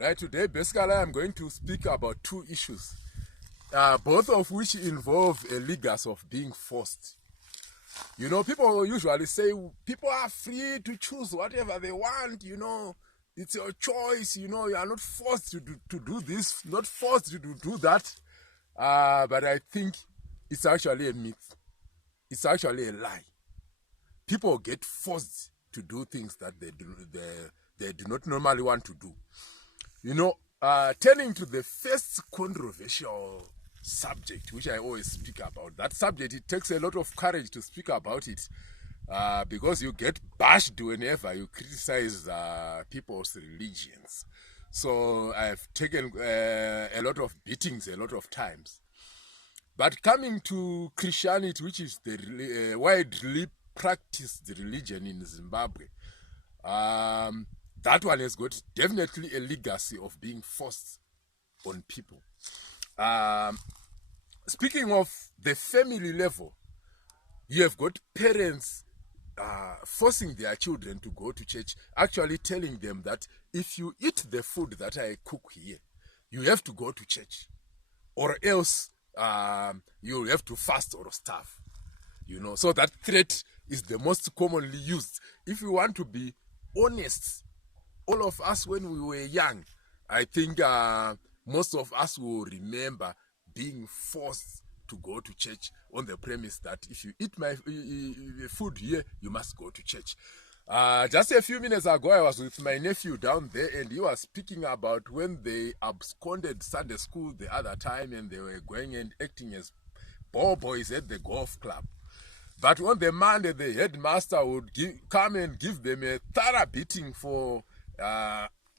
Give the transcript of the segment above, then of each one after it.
Right, today basically I'm going to speak about two issues, both of which involve a legacy of being forced. You know, people usually say people are free to choose whatever they want, it's your choice, you are not forced to do this, not forced to do that. But I think it's actually a myth. It's actually a lie. People get forced to do things that they do not normally want to do. Turning to the first controversial subject, which I always speak about. That subject, it takes a lot of courage to speak about it, because you get bashed whenever you criticize people's religions. So I've taken a lot of beatings a lot of times. But coming to Christianity, which is the widely practiced religion in Zimbabwe, that one has got definitely a legacy of being forced on people. Speaking of the family level, you have got parents forcing their children to go to church, actually telling them that if you eat the food that I cook here, you have to go to church, or else you have to fast or starve. So that threat is the most commonly used. If you want to be honest, all of us when we were young, I think most of us will remember being forced to go to church on the premise that if you eat my food here, you must go to church. Just a few minutes ago, I was with my nephew down there, and he was speaking about when they absconded Sunday school the other time, and they were going and acting as ball boys at the golf club. But on the Monday, the headmaster would come and give them a thorough beating for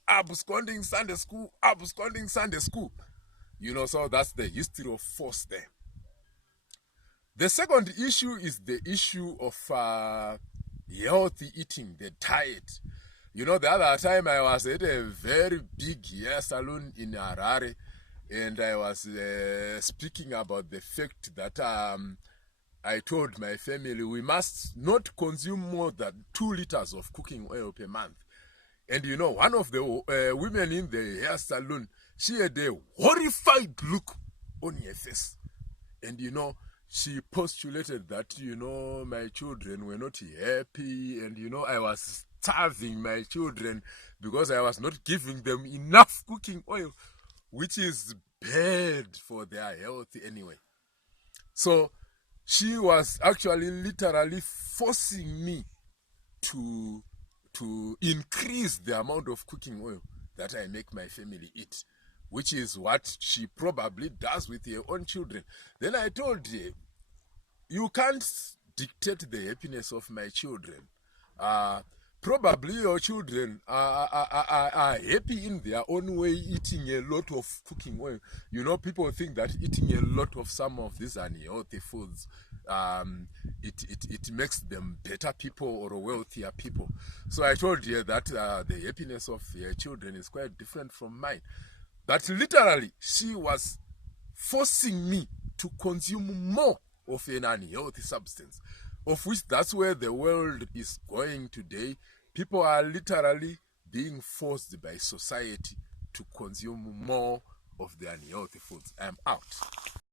absconding Sunday school. So that's the history of force there. The second issue is the issue of healthy eating, the diet. The other time I was at a very big hair salon in Harare, and I was speaking about the fact that I told my family we must not consume more than 2 liters of cooking oil per month. And one of the women in the hair salon, she had a horrified look on her face. And she postulated that, my children were not happy, and I was starving my children because I was not giving them enough cooking oil, which is bad for their health anyway. So she was actually literally forcing me to increase the amount of cooking oil that I make my family eat, which is what she probably does with her own children. Then I told her, you can't dictate the happiness of my children. Probably your children are happy in their own way, eating a lot of cooking oil. People think that eating a lot of some of these unhealthy foods, it makes them better people or wealthier people. So I told you that the happiness of your children is quite different from mine. But literally, she was forcing me to consume more of an unhealthy substance, of which that's where the world is going today. People are literally being forced by society to consume more of the unhealthy foods. I'm out.